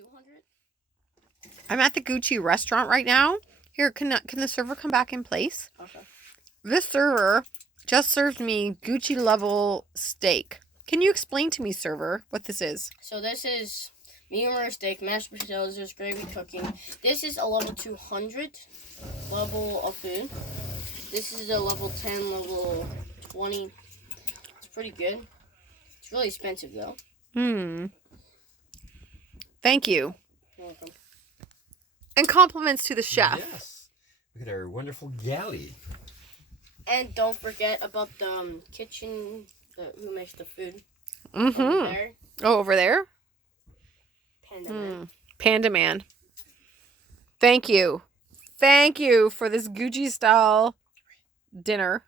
200. I'm at the Gucci restaurant right now. Here, can the server come back in place? Okay. This server just served me Gucci level steak. Can you explain to me, server, what this is? So this is medium rare steak, mashed potatoes, there's gravy cooking. This is a level 200 level of food. This is a level 10, level 20. It's pretty good. It's really expensive though. Thank you. You're welcome. And compliments to the chef. Yes. Look at our wonderful galley. And don't forget about the kitchen, who makes the food. Mm-hmm. Over there. Oh, over there? Panda Man. Panda Man. Thank you. Thank you for this Gucci style dinner.